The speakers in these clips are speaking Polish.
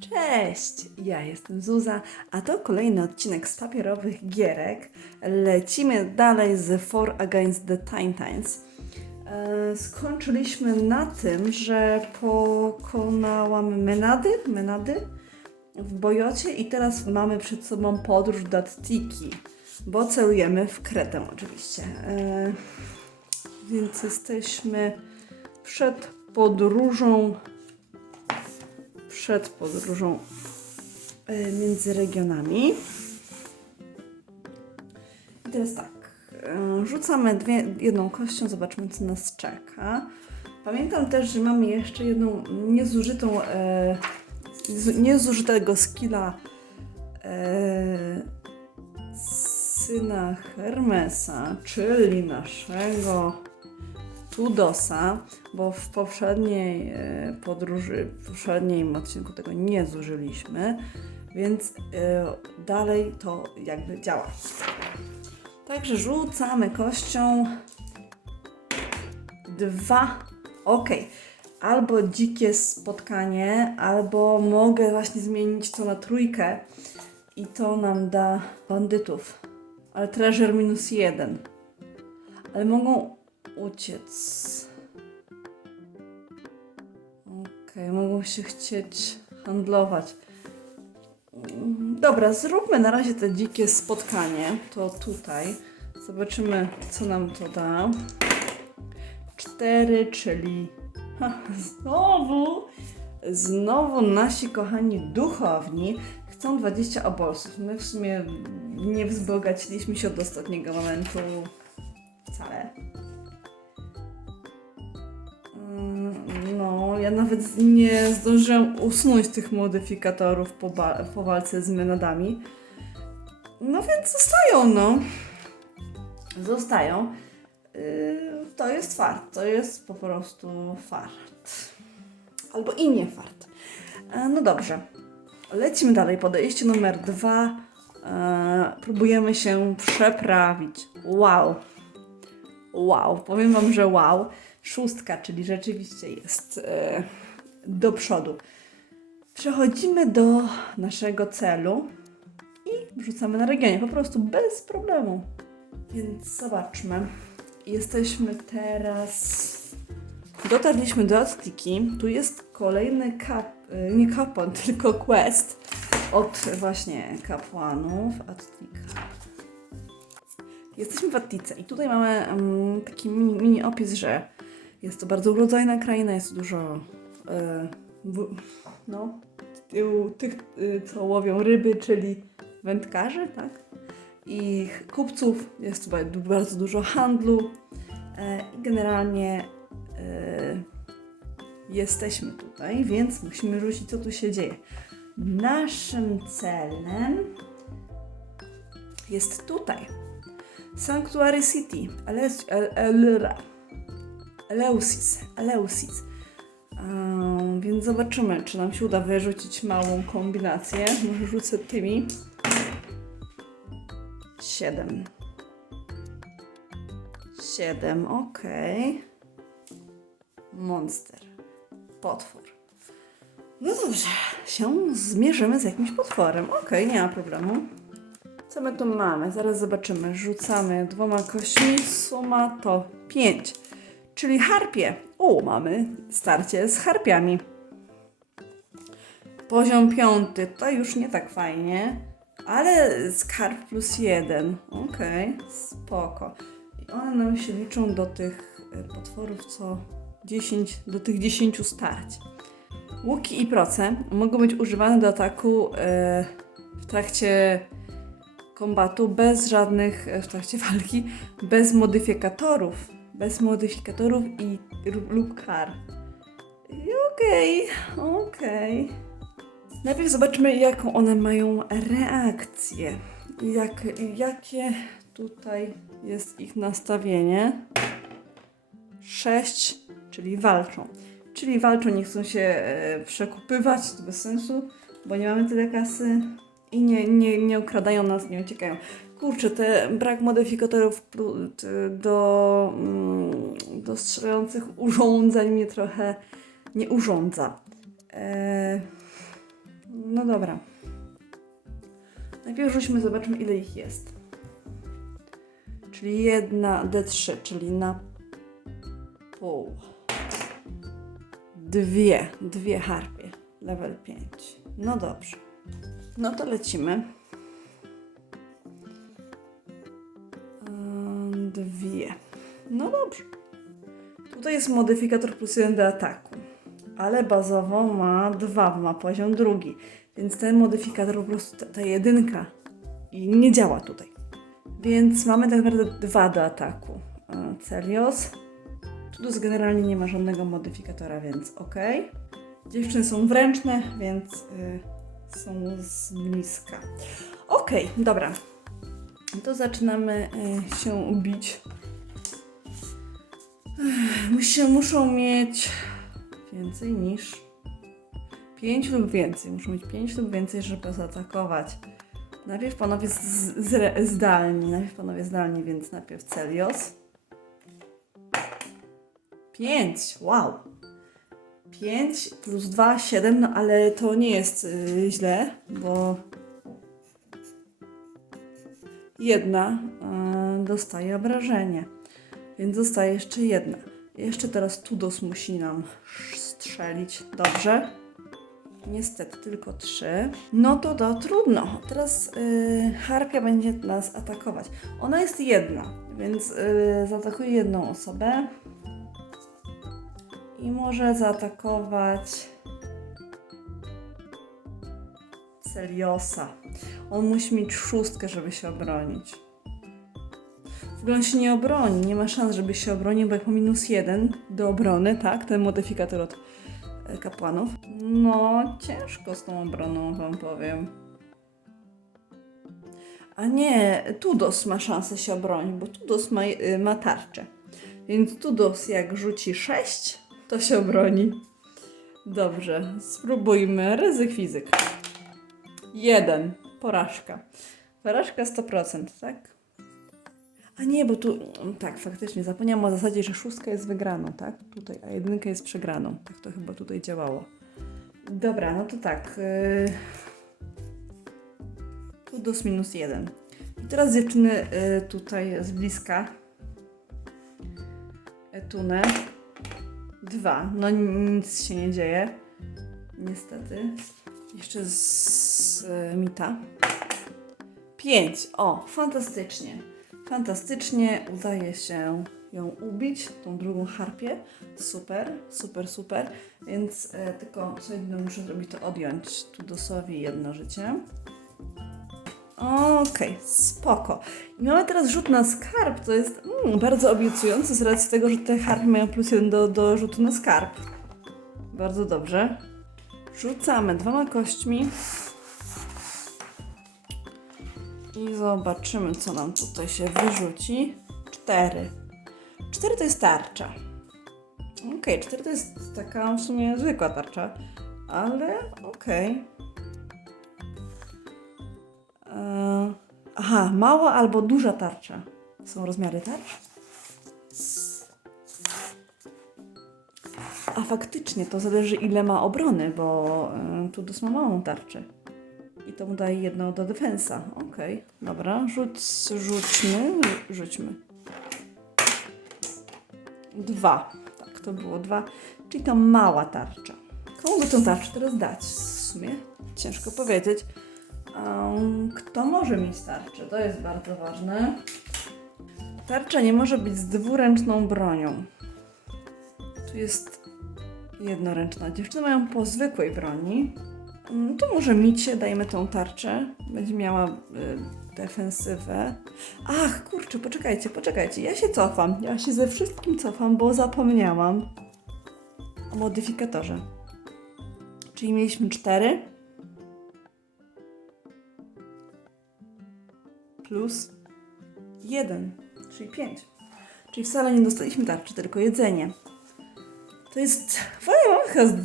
Cześć, ja jestem Zuza, a to kolejny odcinek z papierowych gierek. Lecimy dalej z For Against the Titans. E, Skończyliśmy na tym, że pokonałam Menady, Menady w Bojocie i teraz mamy przed sobą podróż do Attiki, bo celujemy w Kretę oczywiście. E, Więc jesteśmy przed podróżą przed podróżą e, między regionami. I teraz tak, e, rzucamy dwie, jedną kością, zobaczmy co nas czeka. Pamiętam też, że mamy jeszcze jedną niezużytą, e, niezużytego skilla e, syna Hermesa, czyli naszego Tudosa, bo w poprzedniej e, podróży, w poprzednim odcinku tego nie zużyliśmy, więc e, dalej to jakby działa. Także rzucamy kością dwa. Ok. Albo dzikie spotkanie, albo mogę właśnie zmienić to na trójkę i to nam da bandytów. Ale treasure minus jeden. Ale mogą uciec. Okej, mogą się chcieć handlować. Dobra, zróbmy na razie te dzikie spotkanie. To tutaj. Zobaczymy, co nam to da. Cztery, czyli. Znowu! Znowu nasi kochani duchowni chcą 20 obolsów. My w sumie nie wzbogaciliśmy się od ostatniego momentu wcale. No, ja nawet nie zdążyłam usunąć tych modyfikatorów po, po walce z menadami. No więc zostają, no. Zostają. Yy, to jest fart. To jest po prostu fart. Albo i nie fart. E, no dobrze. Lecimy dalej. Podejście numer dwa. E, próbujemy się przeprawić. Wow. Wow. Powiem Wam, że wow szóstka, czyli rzeczywiście jest e, do przodu. Przechodzimy do naszego celu i wrzucamy na regionie, po prostu bez problemu. Więc zobaczmy. Jesteśmy teraz. Dotarliśmy do Attiki. Tu jest kolejny kap, e, nie kapłan, tylko quest od właśnie kapłanów. Attika. Jesteśmy w Attice i tutaj mamy mm, taki mini, mini opis, że jest to bardzo urodzajna kraina, jest dużo e, w, no, tych, y, co łowią ryby, czyli wędkarzy, tak? I kupców, jest du- bardzo dużo handlu e, generalnie e, jesteśmy tutaj, więc musimy rzucić, co tu się dzieje. Naszym celem jest tutaj. Sanctuary City, Eles- El- El- Eleusis. Eleusis. Ehm, więc zobaczymy, czy nam się uda wyrzucić małą kombinację. Może rzucę tymi. Siedem. Siedem, okej. Monster. Potwór. No dobrze, się zmierzymy z jakimś potworem. Okej, nie ma problemu. Co my tu mamy? Zaraz zobaczymy. Rzucamy dwoma kośćmi. Suma to 5. Czyli harpie. O, mamy starcie z harpiami. Poziom piąty. To już nie tak fajnie. Ale skarb plus jeden. Okej, spoko. I one nam się liczą do tych e, potworów, co 10, do tych 10 starć. Łuki i proce mogą być używane do ataku e, w trakcie kombatu bez żadnych, e, w trakcie walki, bez modyfikatorów. Bez modyfikatorów i lub- kar. Okej, okej. Najpierw zobaczmy, jaką one mają reakcję. Jak, jakie tutaj jest ich nastawienie. 6, czyli walczą. Czyli walczą, nie chcą się e, przekupywać, to bez sensu, bo nie mamy tyle kasy i nie, nie, nie okradają nas, nie uciekają. Kurczę, te brak modyfikatorów do, mm, do strzelających urządzeń mnie trochę nie urządza. E, dobra. Najpierw rzućmy, zobaczmy ile ich jest. Czyli jedna D3, czyli na pół. Dwie, dwie harpie. Level 5. No dobrze. No to lecimy. Dwie. No dobrze. Tutaj jest modyfikator plus jeden do ataku, ale bazowo ma dwa, ma poziom drugi. Więc ten modyfikator po prostu, ta, ta jedynka i nie działa tutaj. Więc mamy tak naprawdę dwa do ataku. E, Celios. Tudus generalnie nie ma żadnego modyfikatora, więc ok. Dziewczyny są wręczne, więc y, są z bliska. Ok, dobra. To zaczynamy y, się bić. Muszę, muszą mieć więcej niż 5 lub więcej. Muszą mieć 5 lub więcej, żeby zaatakować. Najpierw panowie z, z, zdalni. Najpierw panowie zdalni, więc najpierw Celios. 5. Wow. 5 plus 2, 7, no ale to nie jest y, źle, bo jedna y, dostaje obrażenie, więc zostaje jeszcze jedna. Jeszcze teraz Tudos musi nam strzelić. Dobrze. Niestety tylko 3. No to to trudno. Teraz y, Harpia będzie nas atakować. Ona jest jedna, więc y, zaatakuje jedną osobę i może zaatakować Celiosa. On musi mieć szóstkę, żeby się obronić. W ogóle on się nie obroni, nie ma szans, żeby się obronił, bo jak ma minus jeden do obrony, tak, ten modyfikator od e, kapłanów. No, ciężko z tą obroną, wam powiem. A nie, Tudos ma szansę się obronić, bo Tudos ma, y, ma tarczę. Więc Tudos jak rzuci 6, to się obroni. Dobrze, spróbujmy. Ryzyk fizyk. Jeden. Porażka. Porażka 100%, tak? A nie, bo tu... Tak, faktycznie, zapomniałam o zasadzie, że szóstka jest wygraną, tak? Tutaj, a jedynka jest przegraną. Tak to chyba tutaj działało. Dobra, no to tak. Yy... Tudos minus jeden. I teraz dziewczyny yy, tutaj z bliska. Etunę. Dwa. No nic się nie dzieje. Niestety. Jeszcze z, e, Mita. Pięć. O, fantastycznie. Fantastycznie udaje się ją ubić, tą drugą harpię. Super, super, super. Więc e, tylko co jedyne muszę zrobić, to odjąć Tudosowi jedno życie. Okej, spoko. I mamy teraz rzut na skarb, to jest mm, bardzo obiecujące z racji tego, że te harpy mają plus jeden do, do rzutu na skarb. Bardzo dobrze. Rzucamy dwoma kośćmi. I zobaczymy, co nam tutaj się wyrzuci. Cztery. Cztery to jest tarcza. Okej, cztery to jest taka w sumie zwykła tarcza, ale okej. Eee, Aha, mała albo duża tarcza. Są rozmiary tarcz? A faktycznie, to zależy ile ma obrony, bo y, Tudus ma małą tarczę. I to mu daje jedno do defensa. Okej, dobra, rzuć, rzućmy, rzućmy. Dwa. Tak, to było dwa. Czyli to mała tarcza. Komu by tą tarczę teraz dać? W sumie ciężko powiedzieć. Um, kto może mieć tarczę? To jest bardzo ważne. Tarcza nie może być z dwuręczną bronią. Tu jest jednoręczna. Dziewczyny mają po zwykłej broni. Mm, To może Micie dajmy tą tarczę. Będzie miała y, defensywę. Ach, kurczę, poczekajcie, poczekajcie. Ja się cofam. Ja się ze wszystkim cofam, bo zapomniałam o modyfikatorze. Czyli mieliśmy cztery. plus 1, czyli 5. Czyli wcale nie dostaliśmy tarczy, tylko jedzenie. To jest.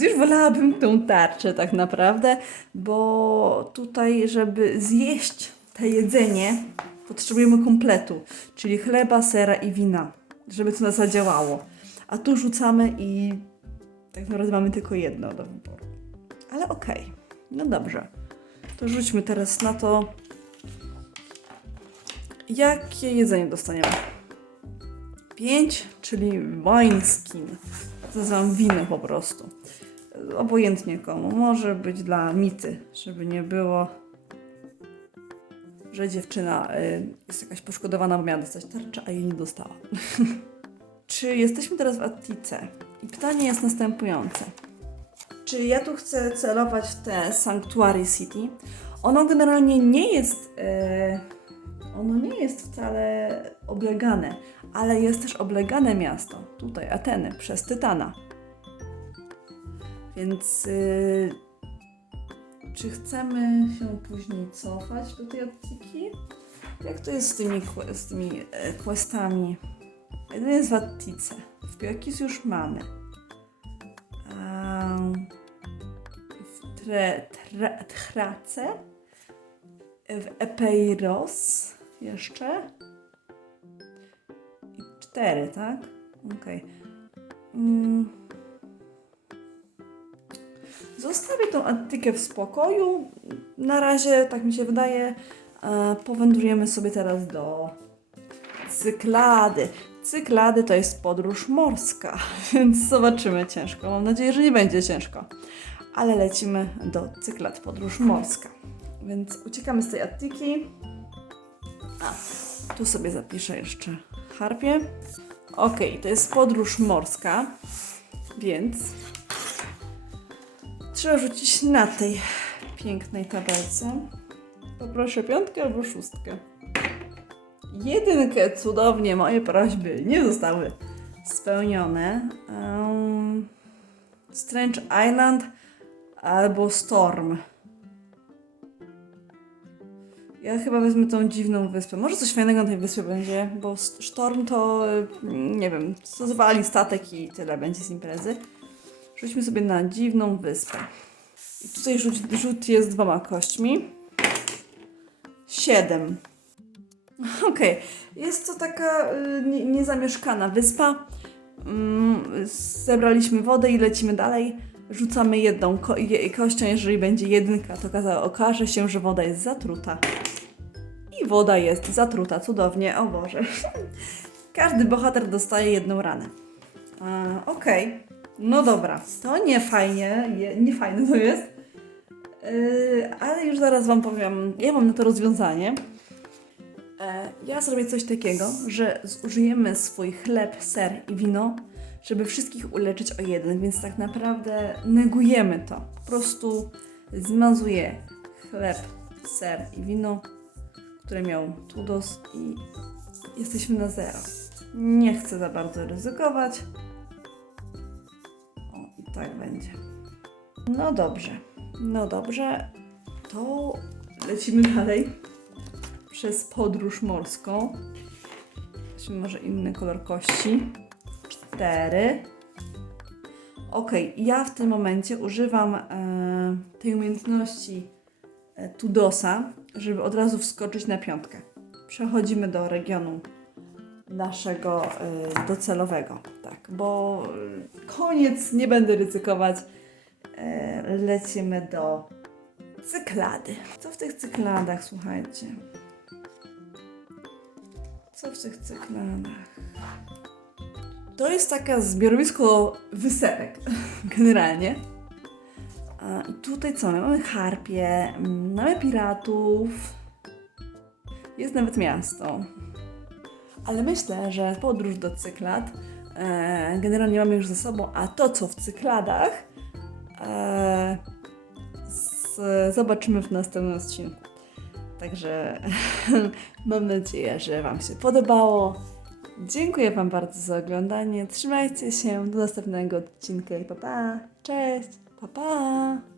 Już wolałabym tą tarczę tak naprawdę, bo tutaj, żeby zjeść to jedzenie, potrzebujemy kompletu, czyli chleba, sera i wina, żeby to nas zadziałało. A tu rzucamy i tak naprawdę mamy tylko jedno do wyboru. Ale okej, no dobrze. To rzućmy teraz na to, jakie jedzenie dostaniemy. 5, czyli wine Nazywam wino po prostu. Obojętnie komu. Może być dla Mity, żeby nie było, że dziewczyna y, jest jakaś poszkodowana, bo miała dostać tarczę, a jej nie dostała. Czy jesteśmy teraz w Attice? I pytanie jest następujące. Czy ja tu chcę celować w te Sanctuary City? Ono generalnie nie jest. E, ono nie jest wcale oblegane, ale jest też oblegane miasto. Tutaj Ateny przez Tytana. Więc. y, czy chcemy się później cofać do tej Attiki? Jak to jest z tymi, z tymi e, questami? Jeden jest w Attice. W Piokis już mamy. Em, w Trace, w Epeiros jeszcze i cztery, tak? Okej. Mm. Zostawię tą antykę w spokoju. Na razie, tak mi się wydaje, e, powędrujemy sobie teraz do Cyklady. Cyklady to jest podróż morska, więc zobaczymy ciężko. Mam nadzieję, że nie będzie ciężko. Ale lecimy do Cyklad, podróż morska. Więc uciekamy z tej Attyki. Tu sobie zapiszę jeszcze harpie. Ok, to jest podróż morska, więc trzeba rzucić na tej pięknej tabelce. Poproszę piątkę albo szóstkę. Jedynkę, cudownie, moje prośby nie zostały spełnione. Um, Strange Island albo Storm. Ja chyba wezmę tą dziwną wyspę. Może coś fajnego na tej wyspie będzie, bo Storm to, y, nie wiem, zwali statek i tyle będzie z imprezy. Rzućmy sobie na dziwną wyspę. I tutaj rzut, rzut jest dwoma kośćmi. Siedem. Okej, jest to taka y, nie, niezamieszkana wyspa. Mm, zebraliśmy wodę i lecimy dalej. Rzucamy jedną ko- je- kością, jeżeli będzie jedynka, to okaże się, że woda jest zatruta. I woda jest zatruta, cudownie, o Boże. Każdy bohater dostaje jedną ranę. Okej, no dobra, to nie fajnie, je, nie fajne to jest. Yy, ale już zaraz Wam powiem, ja mam na to rozwiązanie. E, Ja zrobię coś takiego, że zużyjemy swój chleb, ser i wino, żeby wszystkich uleczyć o jeden, więc tak naprawdę negujemy to. Po prostu zmazuję chleb, ser i wino, które miał Tudos i jesteśmy na zero. Nie chcę za bardzo ryzykować. O, i tak będzie. No dobrze, no dobrze, to lecimy dalej przez podróż morską. Weźmy może inny kolor kości. Cztery. Ok, ja w tym momencie używam e, tej umiejętności e, Tudosa, żeby od razu wskoczyć na piątkę. Przechodzimy do regionu naszego e, docelowego. Tak, bo e, koniec, nie będę ryzykować. E, lecimy do cyklady. Co w tych cykladach, słuchajcie? Co w tych cykladach? To jest taka zbiorowisko wysepek, generalnie. Tutaj co? Mamy harpie, mm, mamy piratów, jest nawet miasto. Ale myślę, że podróż do cyklad e, generalnie mamy już ze sobą, a to co w cykladach e, z, zobaczymy w następnym odcinku. Także mam nadzieję, że Wam się podobało. Dziękuję Wam bardzo za oglądanie. Trzymajcie się do następnego odcinka. Pa, pa. Cześć. Pa, pa.